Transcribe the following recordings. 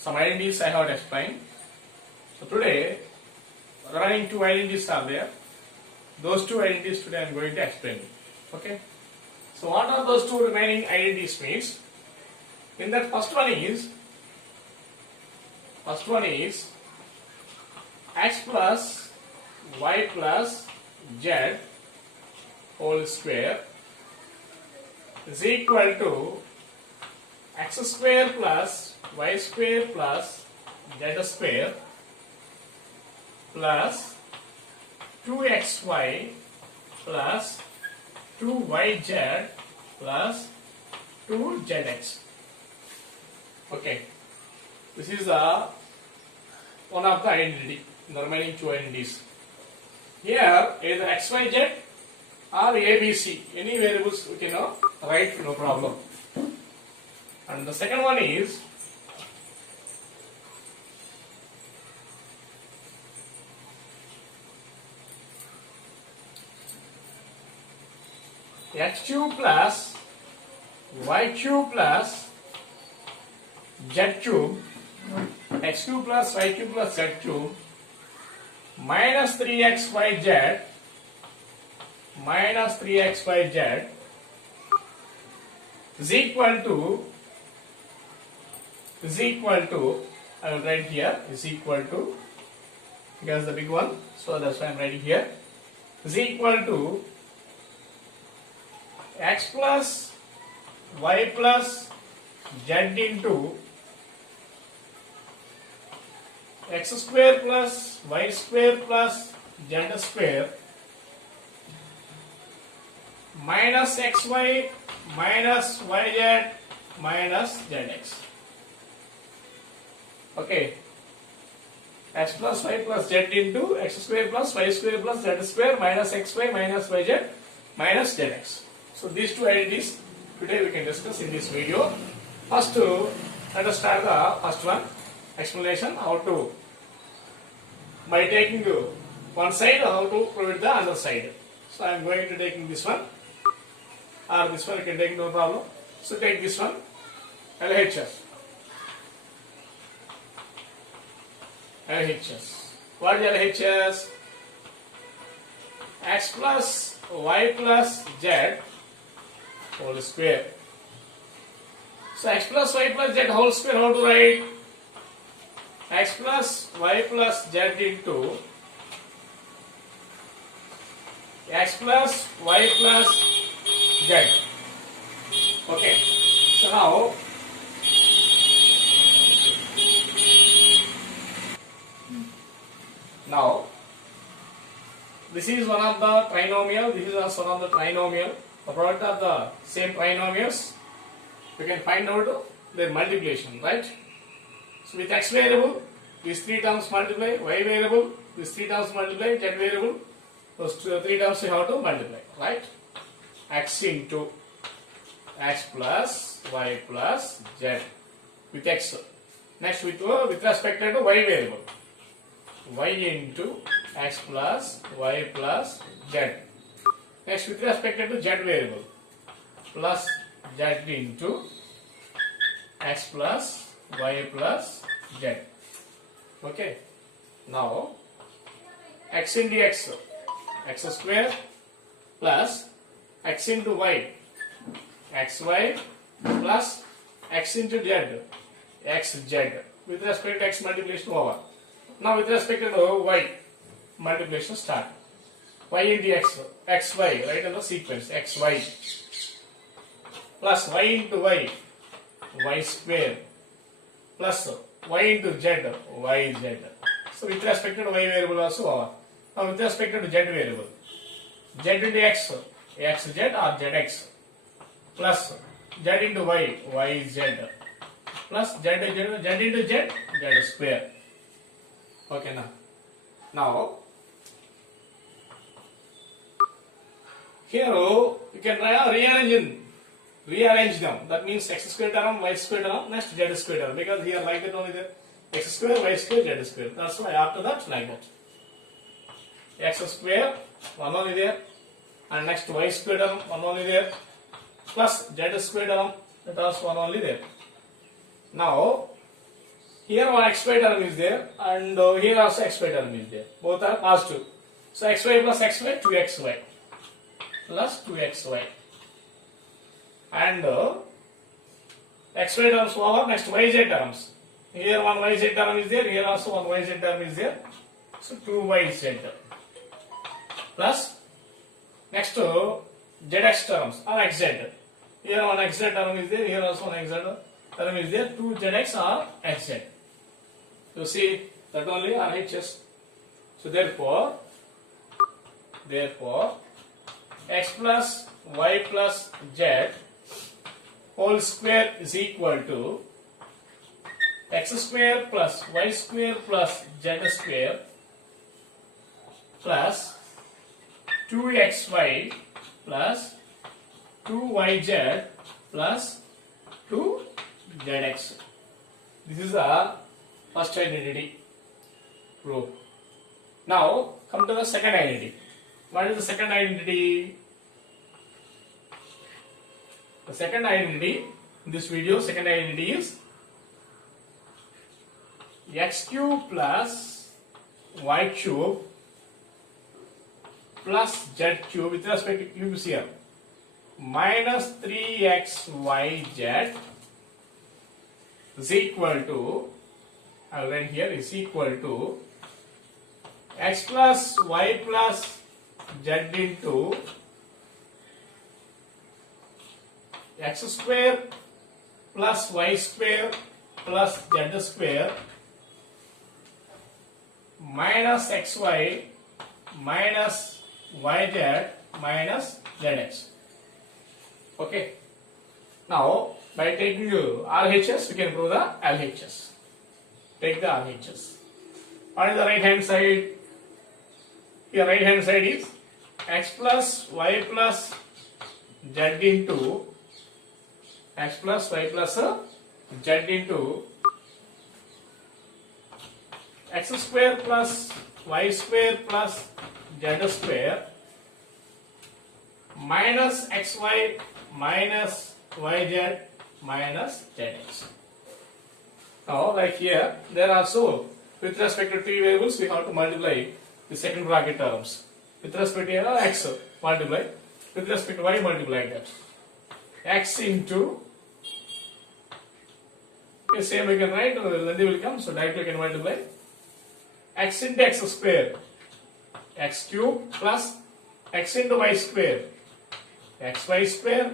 some identities I have to explain. So today, remaining two identities are there. Those two identities today I am going to explain. Okay. So what are those two remaining identities means? In that first one is x plus y plus z whole square is equal to x square plus y square plus z square plus 2xy plus 2yz plus 2zx. Okay, this is one of the identity, the remaining two identities. Here either xyz or abc, any variables we can write, no problem. And the second one is x cube plus y cube plus z cube, x cube plus y cube plus z cube minus 3xyz is equal to, I will write here is equal to, because the big one, so that's why I am writing here, is equal to x plus y plus z into x square plus y square plus z square minus xy minus yz minus zx. Okay, x plus y plus z into x square plus y square plus z square minus xy minus yz minus zx. So these two identities today we can discuss in this video. First, let us start the first one, explanation how to, by taking one side, how to prove it the other side. So I am going to taking this one, or this one you can take, no problem. So take this one, LHS. What is LHS? X plus y plus z whole square. So x plus y plus z whole square, how to write? X plus y plus z into x plus y plus z. Okay, so now this is one of the trinomial, this is also one of the trinomial. The product of the same trinomials, we can find out their multiplication, right? So with x variable, these three terms multiply, y variable, these three terms multiply, z variable, those three terms we have to multiply, right? X into x plus y plus z with x. Next with respect to y variable, y into x plus y plus z. Next with respect to z variable, plus z into x plus y plus z. Okay, now x into x square plus x into y, xy plus x into z, xz. With respect to x, multiplication over. Now with respect to y, multiplication start. Y into x, xy, right in the sequence, xy plus y into y, y square plus y into z, yz. So with respect to y variable also over. Now with respect to z variable, z into x, xz or zx plus z into y, yz plus z into z, z square. Okay, now here you can rearrange them. That means x square term, y square term, next z square term. Because here like that only there, x square, y square, z square. That's why after that like that. X square, one only there, and next y square term, one only there, plus z square term, that also one only there. Now here one xy term is there, and here also xy term is there. Both are positive. So xy plus xy, 2xy plus 2xy, and xy terms over. Next yz terms. Here one yz term is there. Here also one yz term is there. So 2yz plus next zx terms or xz. Here one xz term is there. Here also one xz term is there. 2zx or xz. You see that only RHS. So therefore x plus y plus z whole square is equal to x square plus y square plus z square plus 2xy plus 2yz plus 2zx. This is our first identity proof. Now come to the second identity. What is the second identity? The second identity in this video, second identity is x cube plus y cube plus z cube with respect to cubes here minus 3xyz is equal to, I will write here, is equal to x plus y plus z into x square plus y square plus z square minus xy minus yz minus zx. Okay. Now by taking RHS we can prove the LHS. Take the RHS. What is the right hand side? Here right hand side is x plus y plus z into x plus y plus z into x square plus y square plus z square minus xy minus yz minus zx. Now like here there also with respect to three variables we have to multiply the second bracket terms. With respect to x multiply, with respect to y multiply that. X into, okay, same we can write, Landi will come, so directly we can multiply. X into x square, x cube plus x into y square, xy square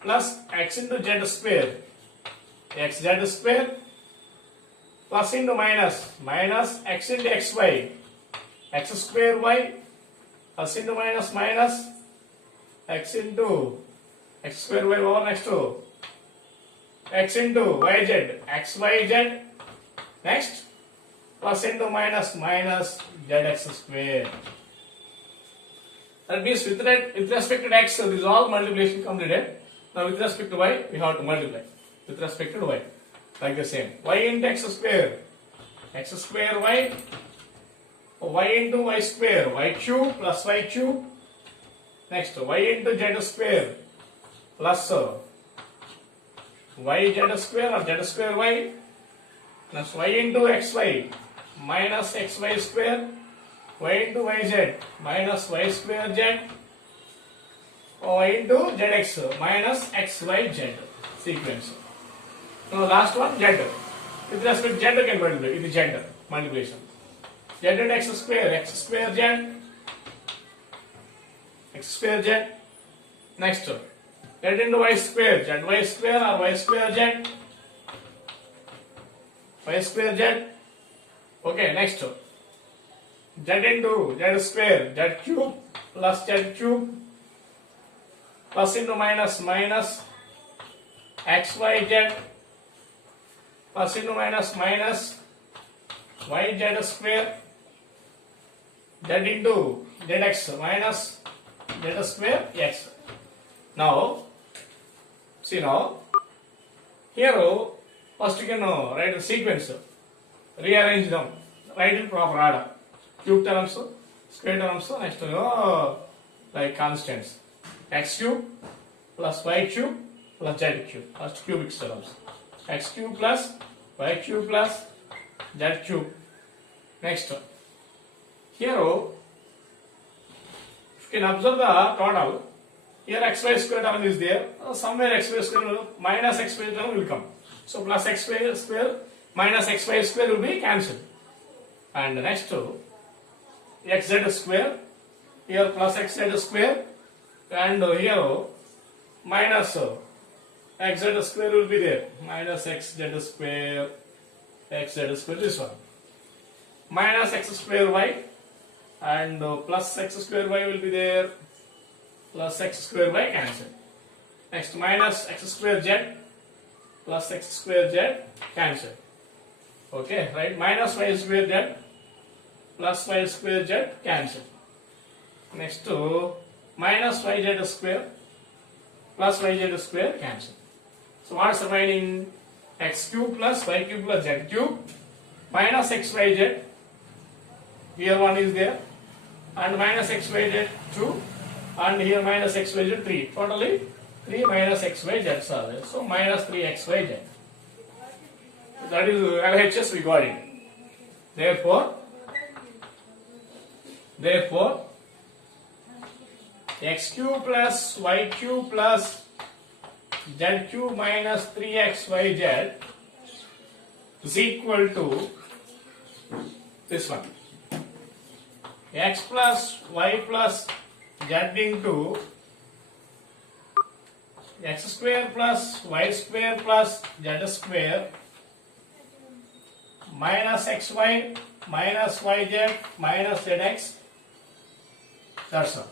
plus x into z square, xz square plus into minus x into xy, x square y plus into minus x into x square y over next to x into yz xyz next plus into minus zx square. That means with respect to x, so this is all multiplication completed. Now with respect to y, we have to multiply with respect to y like the same. Y into x square y, y into y square, y cube plus y cube. Next, y into z square plus yz square or z square y. Next, y into xy minus xy square, y into yz minus y square z, y into zx minus xyz sequence. Now last one z. With respect to z can multiply. It is z multiplication. Z into x square z. Next, z into y square or y square z. Okay, next, z into z square z cube plus z cube plus into minus xyz plus into minus yz square z into zx minus z square x. Now see, now here first you can write the sequence, rearrange them, write in proper order. Cube terms, square terms, next like constants. X cube plus y cube plus z cube, first cubic terms. X cube plus y cube plus z cube. Next, here you can observe the total. Here xy square term is there. Somewhere xy square minus xy term will come. So plus xy square minus xy square will be cancelled. And next to xz square. Here plus xz square. And here minus xz square will be there. Minus xz square. Xz square, this one. Minus x square y. And plus x square y will be there. Plus x square y cancel. Next minus x square z plus x square z cancel. Okay, right? Minus y square z plus y square z cancel. Next to minus yz square plus yz square cancel. So what's remaining? X cube plus y cube plus z cube minus xyz. Here one is there, and minus xyz 2, and here minus xyz 3. Totally 3 minus xyz are there. So minus 3 xyz. That is LHS we got it. Therefore x cube plus y cube plus z cube minus 3xyz is equal to this one. X plus y plus z into x square plus y square plus z square minus xy minus yz minus zx. That's all.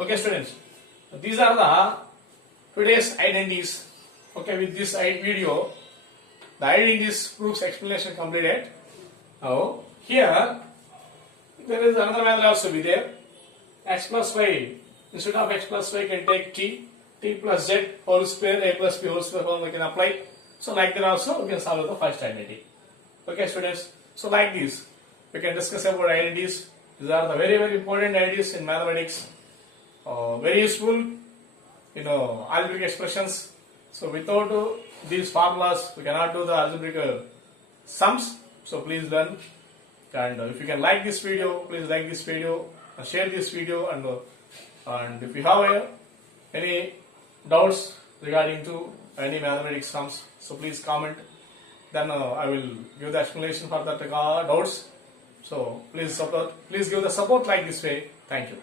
Okay, students. These are the today's identities. Okay, with this video, the identities proofs explanation completed. Now, here there is another method also be there. X plus y, instead of x plus y can take t plus z whole square, a plus b whole square we can apply. So like that also we can solve the first identity. Okay, students. So like this, we can discuss about identities. These are the very important identities in mathematics. Very useful, algebraic expressions. So without these formulas, we cannot do the algebraic sums. So please learn. And if you can like this video, please like this video, share this video, and if you have any doubts regarding to any mathematics sums, so please comment. Then I will give the explanation for that doubts. So please give the support like this way. Thank you.